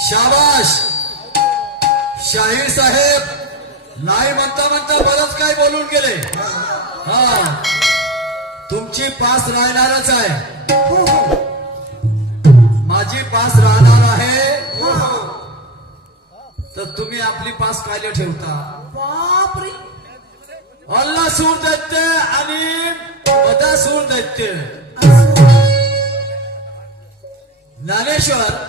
शाबाश शाहीर साहेब नाही म्हणता म्हणता बरंच काय बोलून गेले. हा तुमची पास राहणारच आहे. माझी पास राहणार आहे. तर तुम्ही आपली पास कायले ठेवता. बापरे अल्ला सूर दैत्य आणि बदा सूर दैत्य. ज्ञानेश्वर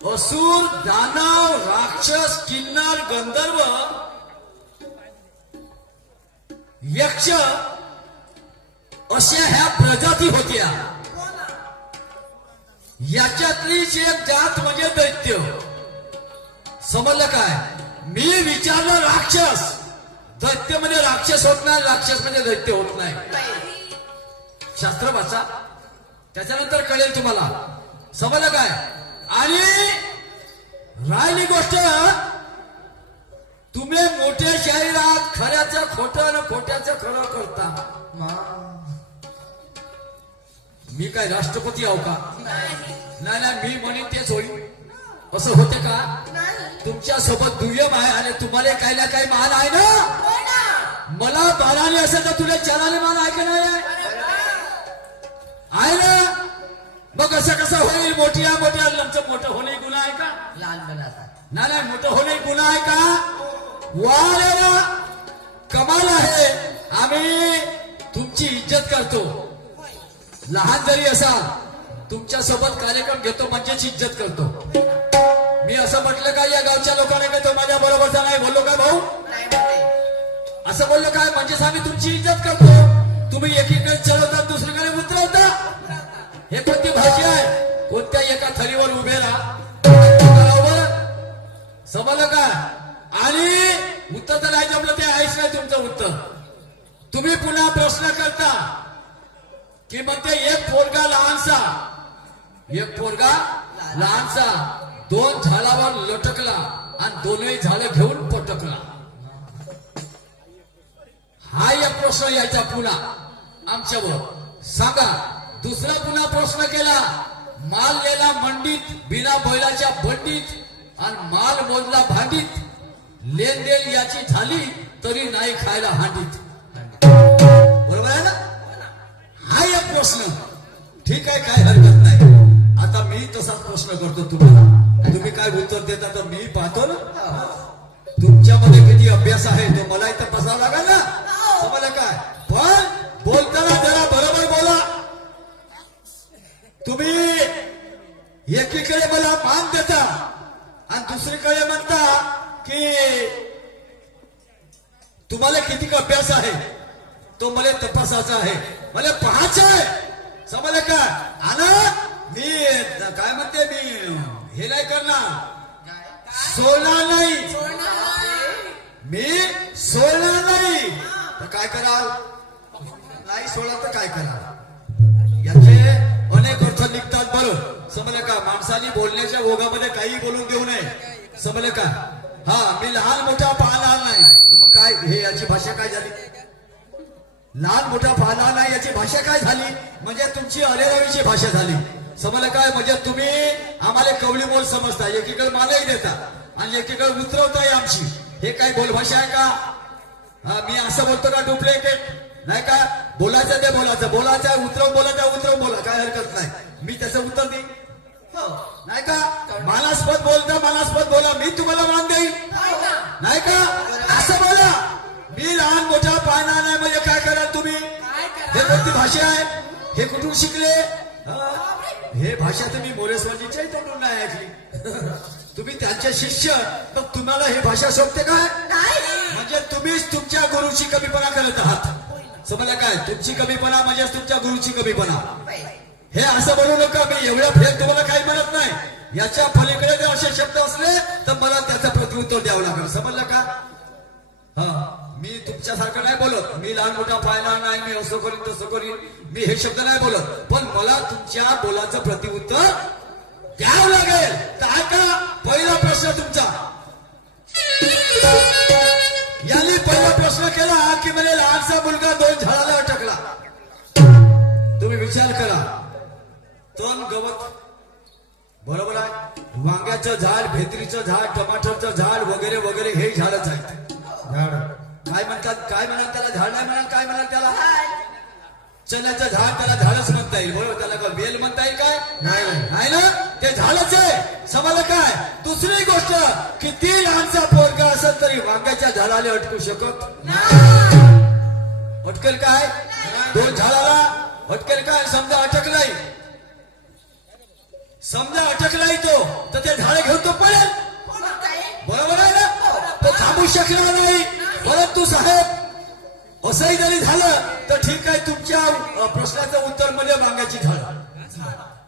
असुर दानव राक्षस किन्नर गंधर्व यक्ष अशा ह्या प्रजाती होत्या. याच्यातलीच एक जात म्हणजे दैत्य. समजलं काय. मी विचारलं राक्षस. दैत्य म्हणजे राक्षस होत नाही. राक्षस म्हणजे दैत्य होत नाही. शास्त्र वाचा त्याच्यानंतर कळेल तुम्हाला. समजलं काय. आणि राहिली गोष्ट तुम्ही मोठे शाहीर आहात. खऱ्याचं खोटं आणि खोट्याचं खरं करता. मी काय राष्ट्रपती आहो का. नाही नाही मी म्हणेन तेच होईल असं होते का. तुमच्या सोबत दुय्यम आहे आणि तुम्हाला काही ना काही मान आहे ना. मला बाराने असेल तर तुला चाराने मान आहे का नाही आहे ना. मग असं कसं होईल. मोठ्या मोठ्या लमचं मोठं होणे गुन्हा आहे का. नाही नाही मोठं होणे गुन्हा आहे का. वा ना कमाल आहे. आम्ही तुमची इज्जत करतो. लहान जरी असाल तुमच्या सोबत कार्यक्रम घेतो म्हणजेच इज्जत करतो. मी असं म्हटलं का या गावच्या लोकांना काय तो माझ्या बरोबरचा नाही बोललो काय भाऊ. असं बोललो काय म्हणजेच आम्ही तुमची इज्जत करतो. तुम्ही एकीकडे चढवता दुसरीकडे उतरवता. हे कोणती भाषा आहे. कोणत्या एका थरीवर उभे राहा. बरोबर समजलं का. आणि उत्तर तर नाही जमलं ते आहेच नाही तुमचं उत्तर. तुम्ही पुन्हा प्रश्न करता की म्हणते एक पोरगा लहानसा. एक पोरगा लहानसा दोन झाडावर लटकला आणि दोनही झाडं घेऊन पटकला. हा एक प्रश्न यायचा पुन्हा आमच्यावर. सांगा दुसरा पुन्हा प्रश्न केला. माल गेला मंडीत बिना बैलाच्या बंडीत आणि माल मोजला भांडीत. लेन देन याची झाली तरी नाही खायला हांडीत. बरोबर आहे ना. हा एक प्रश्न. ठीक आहे काय हरकत नाही. आता मी तसाच प्रश्न करतो तुम्हाला. तुम्ही काय उत्तर देता तर मी पाहतो ना. तुमच्यामध्ये किती अभ्यास आहे तो मला इथं बसावं लागेल ना. समजलं काय. पण बोलताना जरा बरोबर बोला. तुम्ही एकीकडे मला मान देता आणि दुसरीकडे म्हणता की तुम्हाला किती अभ्यास आहे तो मला तपासायचा आहे. मला पाहायचं आहे. समजलं का. आणि मी काय म्हणते मी हे नाही करणार. सोडणार नाही. मी सोडणार नाही. तर काय कराल. नाही सोडला तर काय कराल. याचे अनेक अर्थ निघतात. बरं समजलं का. माणसाने बोलण्याच्या ओघामध्ये काही बोलून देऊ नये. समजलं का. हा मी लहान मोठा पाहणार नाही. मग काय हे याची भाषा काय झाली. लहान मोठा पाहणार नाही याची भाषा काय झाली. म्हणजे तुमची अरेरावीची भाषा झाली. समजलं काय. म्हणजे तुम्ही आम्हाला कवळी बोल समजता. एकीकडे मानही देता आणि एकीकडे उतरवताय आमची. हे काय बोलभाषा आहे का. हा मी असं बोलतो का डुप्लिकेट नाही का. बोलायचं ते बोलायचं. बोलायचं उतरवून बोलायचं उतरवून बोला काय हरकत नाही. मी त्याचं उत्तर देईन नाही का. मानास्पद बोलता मानास्पद बोला. मी तुम्हाला मान देईन नाही का. असं बोला. मी लहान मोठा पाहणार नाही म्हणजे काय कराल तुम्ही. हे कोणती भाषा आहे. हे कुठून शिकले. हे भाषा तुम्ही मोरेश्वरजीच्याही तोंडून नाही ऐकली. तुम्ही त्यांचे शिष्य. तर तुम्हाला ही भाषा शोभते काय. म्हणजे तुम्हीच तुमच्या गुरुची कमीपणा करत आहात. समजलं काय. तुमची कमीपणा म्हणजेच तुमच्या गुरुची कमीपणा. हे असं म्हणू नका. मी एवढ्या फेर तुम्हाला काही म्हणत नाही. याच्या पलीकडे जर असे शब्द असले तर मला त्याचं प्रत्युत्तर द्यावं लागेल. समजलं का. हा मी तुमच्यासारखं नाही बोलत. मी लहान मोठा पाहणार नाही. मी असं करीन तसं करीन. मी हे शब्द नाही बोलत. पण मला तुमच्या बोलाचं प्रत्युत्तर द्यावं लागेल. तर ऐका पहिला प्रश्न तुमचा. यांनी पहिला प्रश्न केला की म्हणजे लहानसा मुलगा दोन झाडाला अटकला. तुम्ही विचार करा. तण गवत बरोबर आहे. वांग्याचं झाड, भेत्रीचं झाड, टमाटरचं झाड वगैरे वगैरे हे झाडच आहेत. झाड काय म्हणतात, काय म्हणाल त्याला, झाड नाही म्हणाल, काय म्हणाल त्याला, चण्याचं झाड, त्याला झाडच म्हणता येईल. बरोबर, त्याला का वेल म्हणता येईल काय, नाही ना, ते झाडच आहे. समजलं काय. दुसरी गोष्ट, किती लहानचा पोरगा असेल तरी वांग्याच्या झाडाला अटकू शकत अटकेल काय, दोन झाडाला अटकेल काय. समजा अटकलाय, समजा अटकलाय तो, तर ते झाड घेऊन तो पडेल. बरोबर आहे ना, तो थांबू शकणार नाही. परंतु साहेब असंही जरी झालं तर ठीक आहे, तुमच्या प्रश्नाचं उत्तर म्हणजे वांग्याची झाड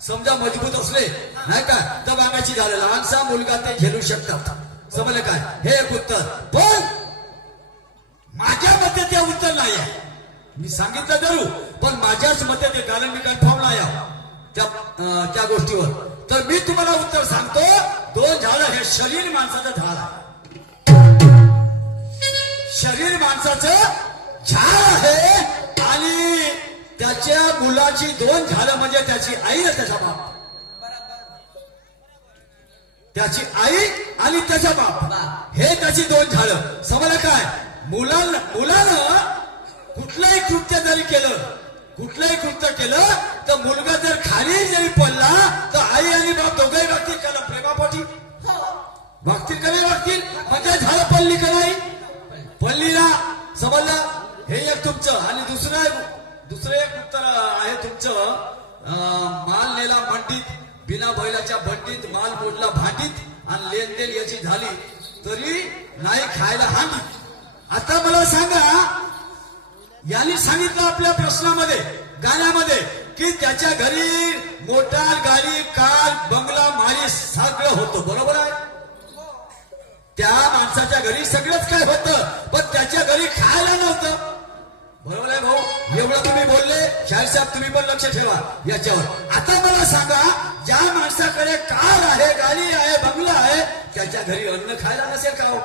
समजा मजबूत असले नाही का, तर वांग्याची झाडं, लहानसा मुलगा ते झेलू शकतात. समजलं काय, हे एक उत्तर. पण माझ्या मते ते उत्तर नाही आहे. मी सांगितलं जरूर, पण माझ्याच मते ते, कारण मी कन्फर्म नाही आहे त्या गोष्टीवर. तर मी तुम्हाला उत्तर सांगतो, दोन झाडं हे शरीर माणसाचं झाड आहे. शरीर माणसाचं झाड आहे आणि त्याच्या मुलाची दोन झाडं म्हणजे त्याची आई आणि त्याचा बाप. त्याची आई आणि त्याचा बाप हे त्याची दोन झाडं. समजलं काय. मुलानं कुठलंही कृत्य जरी केलं, कुठलंही कृत्य केलं तर मुलगा जर खाली जरी पडला तर आई आणि बाप दोघंही वागतील का प्रेमापोटी, वागतील का नाही वागतील. म्हणजे झालं पडली का नाही, पडलीला. समजलं, हे एक तुमचं. आणि दुसरं एक उत्तर आहे तुमचं, माल नेला मंडीत, बिना बैलाच्या बंडीत, माल मोडला भांडीत, आणि लेनदेन याची झाली तरी नाही खायला हांडीत. आता मला सांगा, यांनी सांगितलं आपल्या प्रश्नामध्ये, गाण्यामध्ये, की त्याच्या घरी मोटार, गाडी, कार, बंगला, माळी सगळं होतं. बरोबर आहे, त्या माणसाच्या घरी सगळंच काय होतं, पण त्याच्या घरी खायला नव्हतं. बरोबर आहे भाऊ, एवढं तुम्ही बोलले. शाहीर साहेब तुम्ही पण लक्ष ठेवा याच्यावर. आता मला सांगा, ज्या माणसाकडे कार आहे, गाडी आहे, बंगला आहे, त्याच्या घरी अन्न खायला नसेल का हो?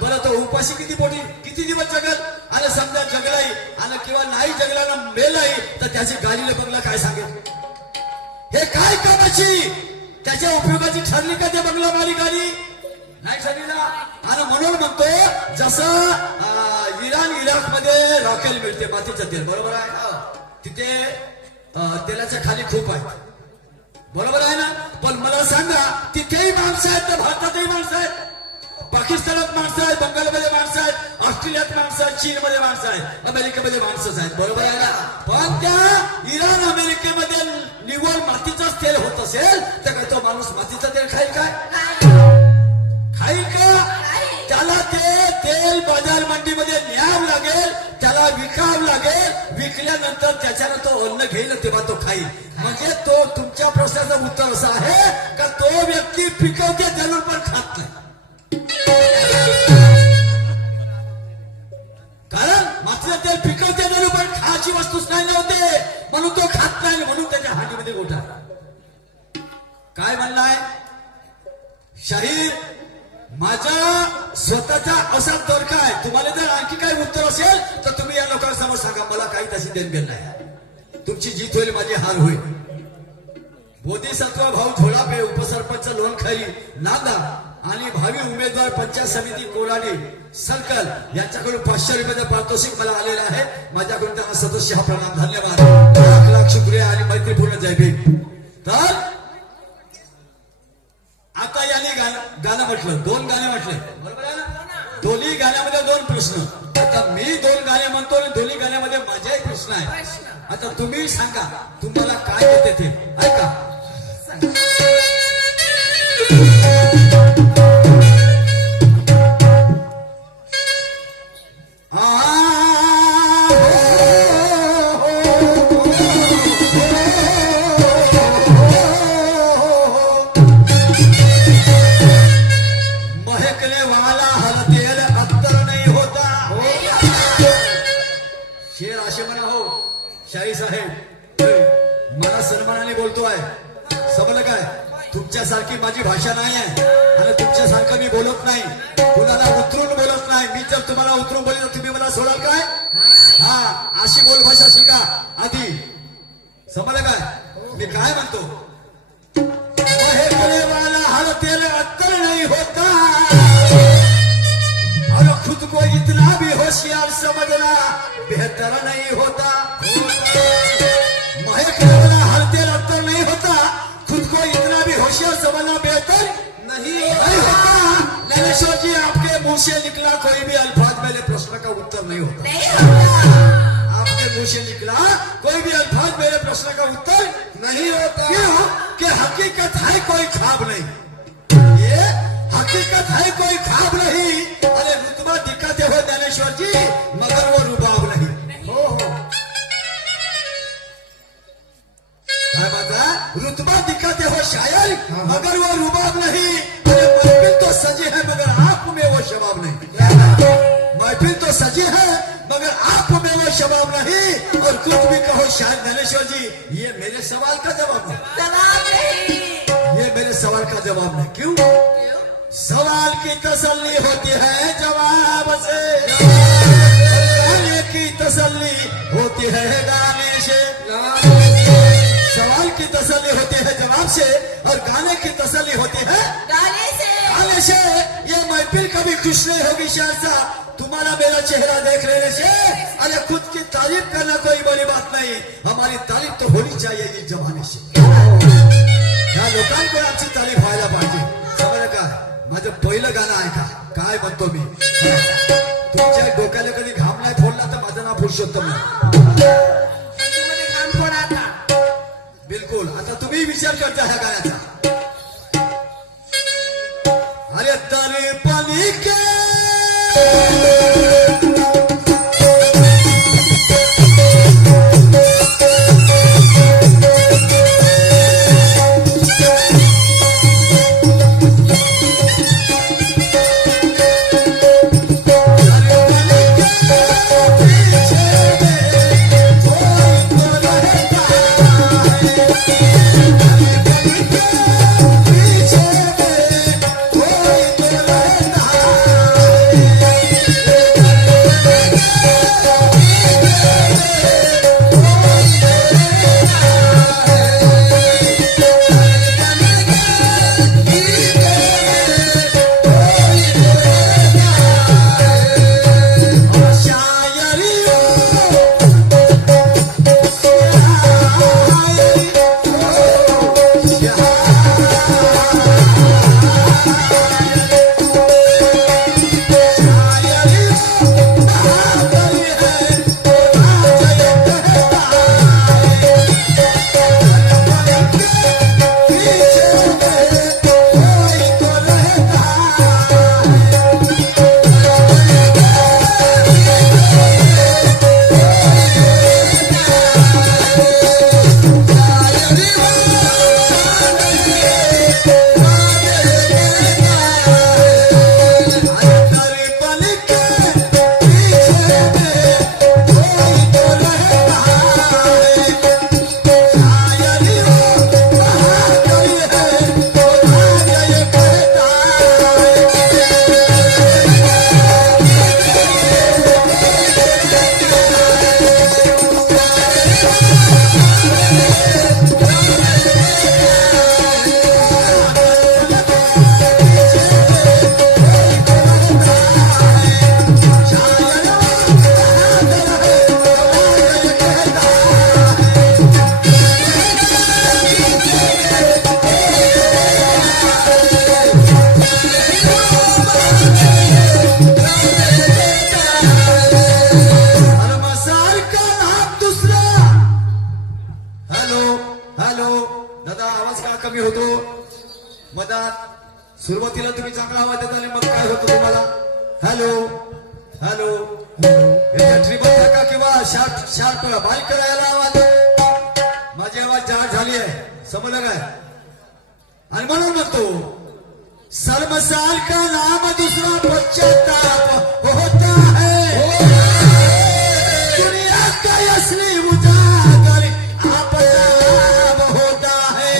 बरं, तो उपाशी किती दिवस जगल. आणि समजा जगलाही आणि किंवा नाही जगला मेलाही, तर त्याची गाडीला बंगला काय सांगेल. हे काय कामाची, त्याच्या उपयोगाची ठरली का ते बंगला, गाडी नाही ठरलेला. आणि म्हणून म्हणतो, जसं इराक मध्ये रॉकेल मिळते, मातीचं तेल. बरोबर आहे, तिथे तेलाच्या खाली खूप आहे. बरोबर आहे ना. पण मला सांगा, तिथेही माणसं आहेत तर भारतातही माणसं आहेत, पाकिस्तानात माणसं आहेत, बंगालमध्ये माणसं आहेत, ऑस्ट्रेलियात माणसं आहेत, चीनमध्ये माणसं आहेत, अमेरिकेमध्ये माणसंच आहेत. बरोबर आहे ना. पण त्या इराण अमेरिकेमध्ये निव्वळ मातीचंच तेल होत असेल तर काय तो माणूस मातीचं तेल खाईल काय, खाईल का. त्याला ते तेल बाजार मंडीमध्ये न्यावं लागेल, त्याला विकावं लागेल, विकल्यानंतर त्याच्यानं तो अन्न घेईल, तेव्हा तो खाईल. म्हणजे तो तुमच्या प्रश्नाचं उत्तर असं आहे का तो व्यक्ती पिकवते त्याला पण खात नाही. कारण मात्र ते पिकवते तरी पण खायची वस्तूच नाही नव्हते, म्हणून तो खात नाही, म्हणून त्याच्या हांडीमध्ये गोठा. काय म्हणणं आहे शाहीर, माझा स्वतःचा असा तर्क आहे. तुम्हाला जर आणखी काही उत्तर असेल तर तुम्ही या लोकांसमोर सांगा, मला काही तशी देणगेण नाही. तुमची जीत होईल, माझी हार होईल. बोधिसत्व भाऊ झोळापे, उपसरपंच लोणखैरी नांदा आणि भावी उमेदवार पंचायत समिती कोराडी सर्कल यांच्याकडून 500 रुपयाचं पारितोषिक मला आलेलं आहे. माझ्याकडून त्यांना सदस्य हा प्रणाम, धन्यवाद, लाख लाख शुक्रिया आणि मैत्रीपूर्ण जय भीम. तर आता यांनी गाणं म्हटलं, दोन गाणे म्हटले. बरोबर आहे ना. दोन्ही गाण्यामध्ये दोन प्रश्न. आता मी दोन गाणे म्हणतो आणि दोन्ही गाण्यामध्ये माझाही प्रश्न आहे. आता तुम्ही सांगा तुम्हाला काय येते ते, ऐका. शेर असे म्हणा हो शाही साहेब, मला सन्मानाने बोलतोय. समजलं काय. तुमच्यासारखी माझी भाषा नाही आहे आणि तुमच्यासारखं मी बोलत नाही, कुणाला उतरून बोलत नाही. मी जर तुम्हाला उतरून बोलले तर तुम्ही मला सोडाल काय. हा, अशी बोलभाषा शिका आधी. समजलं काय. मी काय म्हणतो, समझना बेहतर नहीं होता। महक लगना हर तेल अख्तर नहीं होता। खुद को इतना भी होशियार समझना बेहतर नहीं होता। ज्ञानेश्वर जी, आपके मुंह से निकला कोई भी अल्फाज मेरे प्रश्न का उत्तर नहीं होता। आपके मुंह से निकला कोई भी अल्फाज मेरे प्रश्न का उत्तर नहीं होता। क्यों? कि हकीकत है कोई ख्वाब नहीं। ये हकीकत है कोई ख्वाब नहीं। अरे रुतबा दिखाते हो ज्ञानेश्वर जी, मगर वो रुबाब नहीं। क्या बात है? रुतबा दिखाते हो शायर, मगर वो रुबाब नहीं। अरे महफिल तो सजी है मगर आप में वो शबाब नहीं। महफिल तो सजी है मगर आप में वो शबाब नहीं। और कुछ भी कहो शायद ज्ञानेश्वर जी, ये मेरे सवाल का जवाब नहीं। ये मेरे सवाल का जवाब नहीं। क्यों? सवाल की तसल्ली होती है जवाब से, गाने की तसल्ली होती है गाने से। सवाल की तसल्ली होती है जवाब से और गाने की तसल्ली होती है गाने से। ये महफिल कभी खुश नहीं होगी शायद साहब तुम्हारा मेरा चेहरा देख लेने से। अरे खुद की तारीफ करना कोई बड़ी बात नहीं, हमारी तारीफ तो होनी चाहिए इस जमाने से। ह्या लोकांकडे आमची तारीफ व्हायला पाहिजे, समजलं का? माझं पहिलं गाणं ऐका, काय म्हणतो मी. तुमच्या डोक्याला कधी घाम नाही फोडला तर माझं नाव पुरुषोत्तम नाही. बिलकुल. आता तुम्ही विचार करता ह्या गाण्याचा. अरे तारे पाणी के सुरुवातीला तुम्ही चांगला आवाज देता आणि मग काय होतं तुम्हाला? Hello hello. याच्या ट्रिबल टाका किंवा शार्प बाईक करायला आवाज. माझी आवाज जाड झाली आहे, समजलं काय? आणि म्हणून म्हणतो सर्वसाल का नाम दूसरा पश्चाताप होता है. दुनिया का असली उजागर आपताप होता है.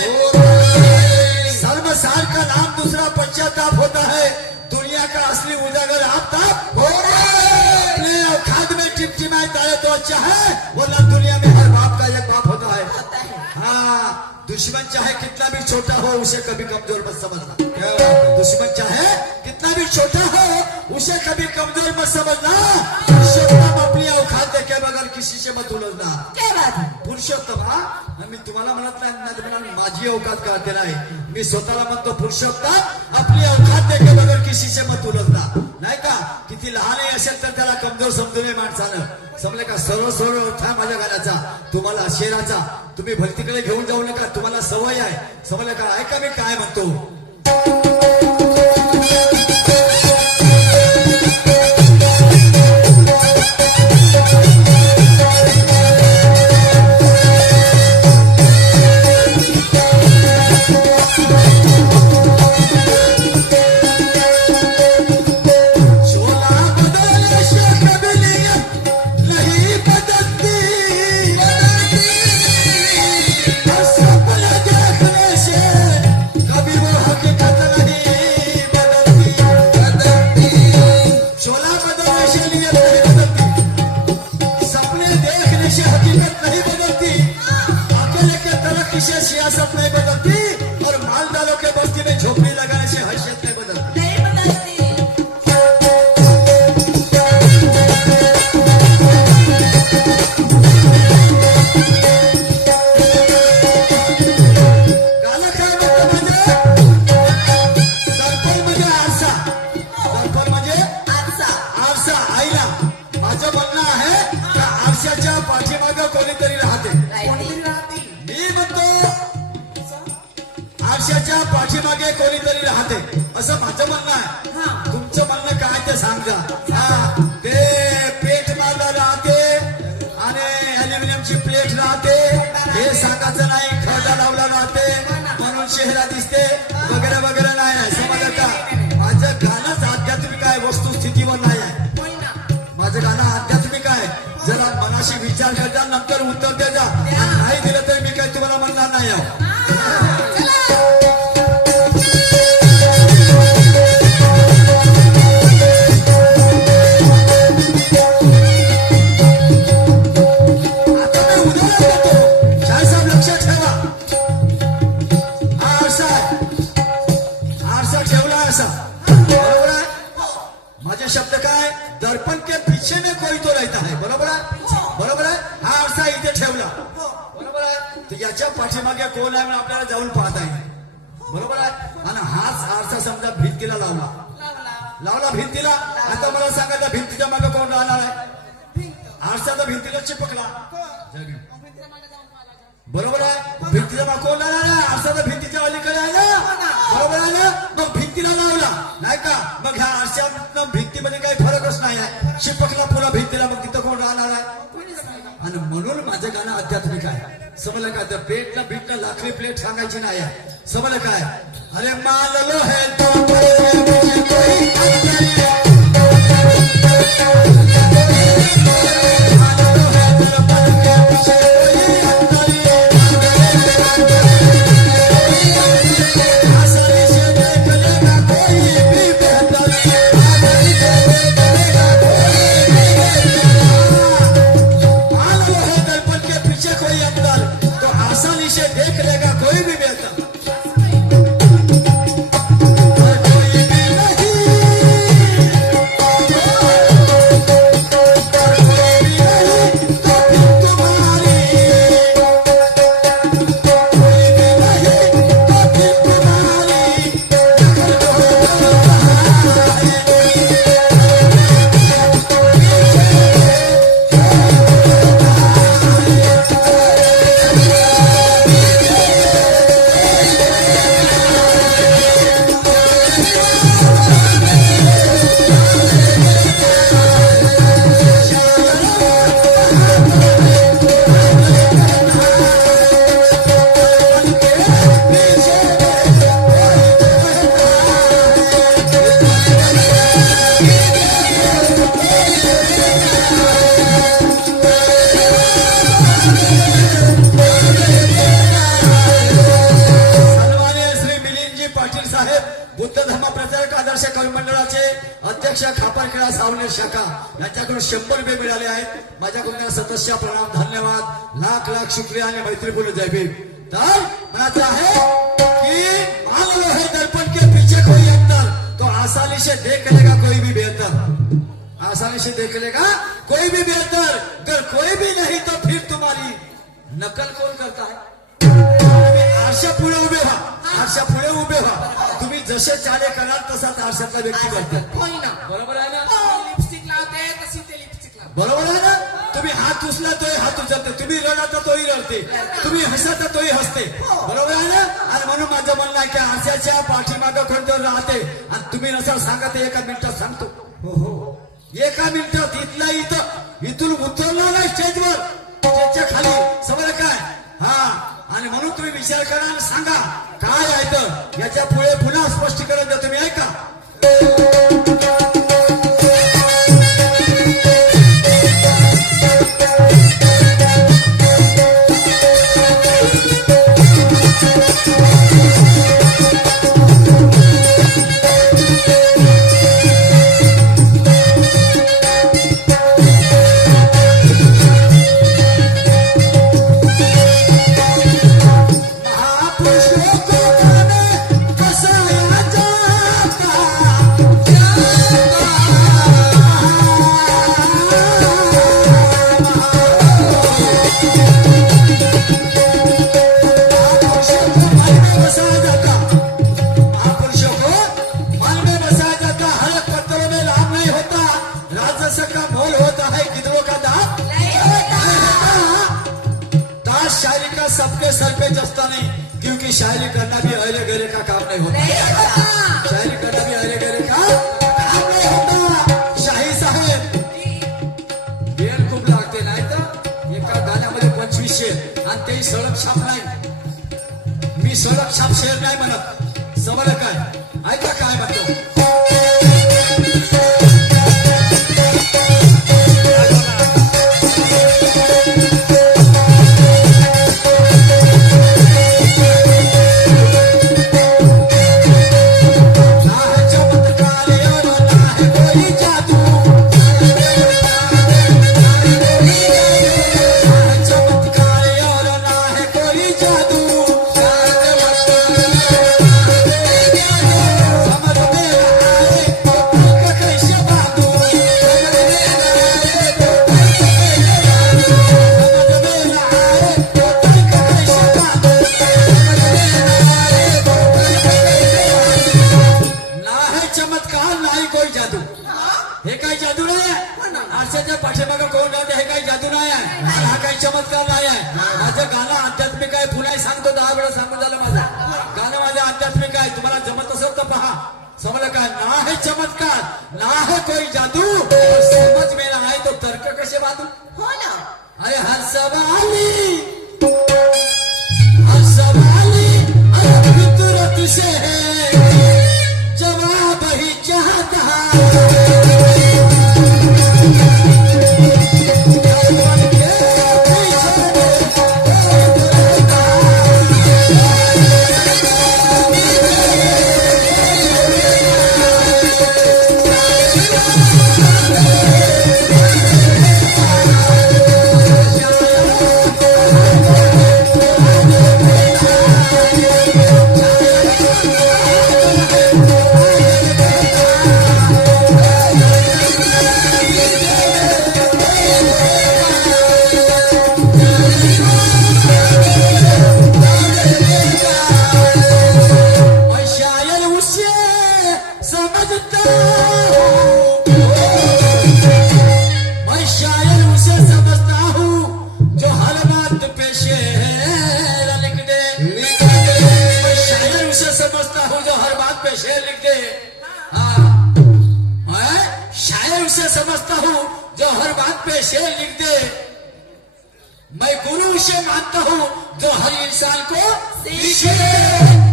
सर्वसाल का नाम दूसरा पश्चाताप होता है. दुनिया का असली उजागर आपताप हो रहा है. अपने औखात में टिमटिमाए तारे तो अच्छा है, वरना दुनिया में हर बाप का एक बाप होता है. हाँ, दुश्मन चाहे कितना भी छोटा हो उसे कभी कमजोर मत समझना। क्या बात है? दुश्मन चाहे कितना भी छोटा हो उसे कभी कमजोर मत समझना। पुरुषोत्तम अपनी औकात देखे बगैर किसी से मत उलझना। क्या बात है? पुरुषोत्तम हा मी तुम्हाला म्हणत नाही माझी औकात कळते नाही, मी स्वतःला म्हणतो पुरुषोत्तम आपली औकात देखे बगैर किसी से मत उलझना। नाही का किती लहानही असेल तर त्याला कमजोर समजू नये माणसानं। समजले का? सर्व सर्व अर्थ आहे माझ्या गाण्याचा तुम्हाला शेराचा। तुम्ही भक्तीकडे घेऊन जाऊ नका, तुम्हाला सवय आहे। समजले का? ऐका मी काय म्हणतो। सियासत नहीं बदलती और मालदारों के बस्ती में झोपड़ी लगाने से हैसियत नहीं बदलती। नहीं बदलती। गाणं काय म्हणतं म्हणजे दर्पण म्हणजे आरसा, दर्पण म्हणजे आरसा। आरसा। आईला माझं म्हणणं आहे त्या आरशाच्या पाठीमागं कोणीतरी राहते। कोणीतरी राहते। मी म्हणतो आरशाच्या पाठीमागे कोणीतरी राहते असं माझं म्हणणं आहे। हा। तुमचं म्हणणं काय ते सांगा। हा, ते पेट मारला राहते आणि अल्युमिनियमची प्लेट राहते हे सांगायचं नाही। खडा लावला राहते म्हणून शहरा दिसते वगैरे वगैरे नाही आहे। समजलं का? माझं गाणंच आध्यात्मिक आहे, वस्तुस्थितीवर नाही आहे। होय ना? माझं गाणं आध्यात्मिक आहे। जरा मनाशी विचार करता नंतर उत्तर दे जा। नाही दिलं तर मी काही तुम्हाला म्हणणार नाही आहे। आता मी उदाहरण देतो, साहेब लक्षात ठेवा। हा आरसा आहे, आरसा ठेवला असा, बरोबर आहे? माझे शब्द काय? दर्पण के पीछे में कोई तो रहता है, बरोबर आहे? बरोबर आहे? हा आरसा इथे ठेवला, बरोबर आहे? तर याच्या पाठीमागे कोण आहे म्हणून आपल्याला जाऊन पाहता येईल, बरोबर आहे? आणि हाच आरसा समजा भिंतीला लावला, लावला भिंतीला। आता मला सांगा त्या भिंतीच्या मागे कोण राहणार आहे? आरसा तर भिंतीला चिपकला, बरोबर आहे? भिंतीचा मागे कोण राहणार आहे? आरसा तर भिंतीच्या अलीकडे आहे ना, बरोबर आहे ना? मग भिंतीला लावला नाही का? मग ह्या आरशातनं भिंतीमध्ये काही फरकच नाही आहे, चिपकला पुन्हा भिंतीला, मग तिथं कोण राहणार आहे? आणि म्हणून माझं गाणं आध्यात्मिक आहे। समजलं काय? तर प्लेटला बीटला लाकडी प्लेट सांगायची नाही आहे। समजलं काय? अरे माललो है तो देख लेगा कोई भी बेहतर। अध्यक्ष खापरखेडा सावनेर शाखा यांच्याकडून 100 रुपये मिळाले आहेत। माझ्याकडून सदस्य प्रणाम, धन्यवाद, लाख लाख शुक्रिया आणि मैत्रीपूर्ण जय भीम। तर म्हणायचं आहे कि मान लो है दर्पण के पीछे कोई अंतर तो आसानी से देख लेगा कोई भी बेहतर, आसानी से देख लेगा कोई भी बेहतर, अगर कोई भी नहीं तो फिर तुम्हारी नकल कौन करता है? आरशा पुढे उभे व्हा, आरशा पुढे उभे व्हा. तुम्ही जसे चाले कराल तसाच आरशातला व्यक्ती करतात. होय ना. बरोबर आहे ना? लिपस्टिक लावते तशी ते लिपस्टिक लावते. बरोबर आहे ना? तुम्ही हात उचला तोही हात उचलते, तुम्ही रडता तोही रडते, तुम्ही हसता तोही हसते. बरोबर आहे ना? आणि म्हणून माझं म्हणणं आहे की आरशाच्या पाठीमागं कोणतं राहते आणि तुम्ही नसाल सांगा ते एका मिनिटात सांगतो. एका मिनिटात इथला इथून उतरला नाही स्टेजवर, स्टेजच्या खाली समजलं काय? हा. आणि म्हणून तुम्ही विचार करा आणि सांगा काय आहे तर याच्या पुढे पुन्हा स्पष्टीकरण द्या. तुम्ही ऐका. सबके सर पे जस्ता नहीं, क्योंकि शायरी करना भी अहले गहरे का काम नहीं होता. शायरी करना भी अहले गहरे का काम नहीं होता. शाही साहेब बेल खूप लागते नाही तर एका गाण्यामध्ये 25 शेर आणि तेही सळक छाप नाही. मी सळक छाप शेर नाही म्हणत. समजलं काय? ऐका काय म्हणतो. आरशाच्या पाठीमागं कोण राहते हे काही जादू नाही आहे, हा काही चमत्कार नाही आहे. माझं गाणं आध्यात्मिक आहे. पुन्हा सांगतो 10 वेळा सांगून झालं. माझं गाणं माझं आध्यात्मिक आहे. तुम्हाला जमत असेल तर पहा. समजलं का? ना है चमत्कार ना है कोई जादू, समज में ना आहे तो तर्क कसे बांधू. हो ना. अरे हर सवाली अरे फितरत से है जवाब ही चाहता है. शेर लिख दे. शायर उसे समझता हूँ जो हर बात पे शेर लिख दे. मैं गुरु उसे मानता हूँ जो हर इंसान को सीखे.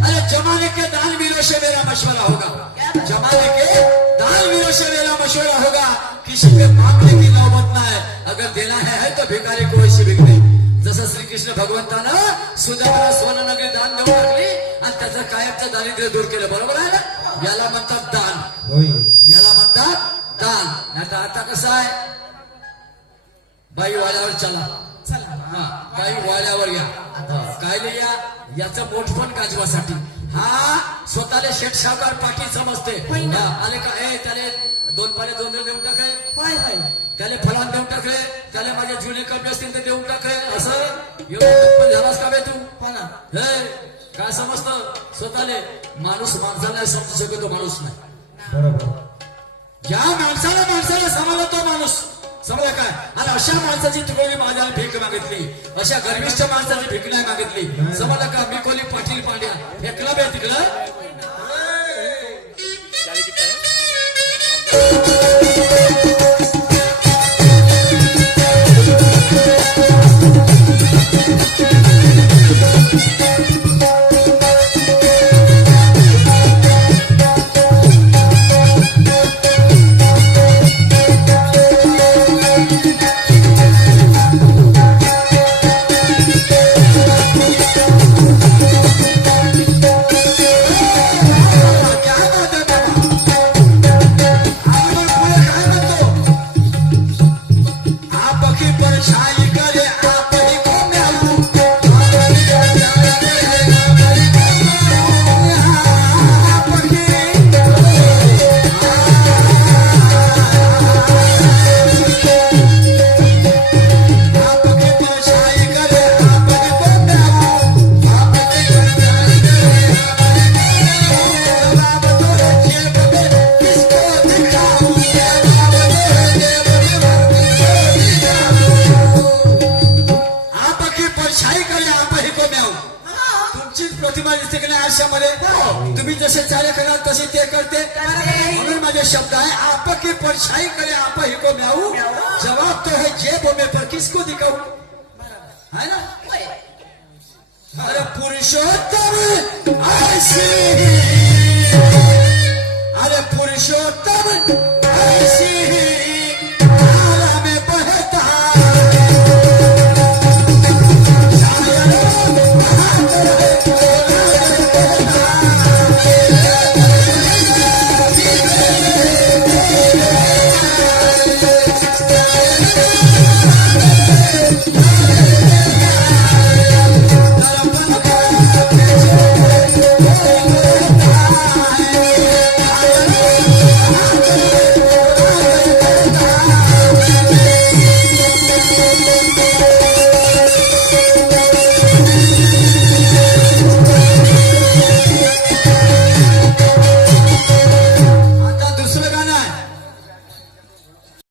अरे जमाने के दानवीरों से मेरा मशवरा होगा. जमाने के दानवीरों से मेरा मशवरा होगा. किसी पे मांगने की नौबत ना है. अगर देना है तो भिखारी को ऐसे भिक दे. जसं श्रीकृष्ण भगवंतानं सुदामाला स्वर्ण दान देऊन टाकली आणि त्याचं कायमचं दारिद्र्य दूर केलं. बरोबर आहे ना? याला म्हणतात दान. याला म्हणतात दान. नाही तर आता कसं आहे, बाई वाल्यावर चला. हा काही वाड्यावर या काय या याचं मोठपण गाजवासाठी हा स्वतःला शेठ सावकार पाटील समजते हा, आले का ए त्याने दोन पाले दोन देऊन टाकाय होय होय त्याला फलान देऊन टाकले त्याला माझे जुने कमी असतील तर देऊन टाकाय असं एवढं झालास का बे तू हो ना हे काय समजतं स्वतःले माणूस माणसाला समजू शकतो माणूस नाही बरोबर ज्या माणसाला समजला तो माणूस समजा काय आणि अशा माणसाची तुकोली माझ्याला भीक मागितली अशा गर्विष्ठ माणसाची भीक नाही मागितली समजलं का मी कोली पाटील पांड्या फेकला बे तिकडं प्रतिमा दिसते की नाही आयुष्यामध्ये तुम्ही जसे चाले कराल तसे ते करते म्हणून माझे शब्द आहे आप की परछाई करे आप ही को म्याऊ जवाब तो है जेब में पर किसको दिखाऊ है ना अरे पुरुषोत्तम ऐसी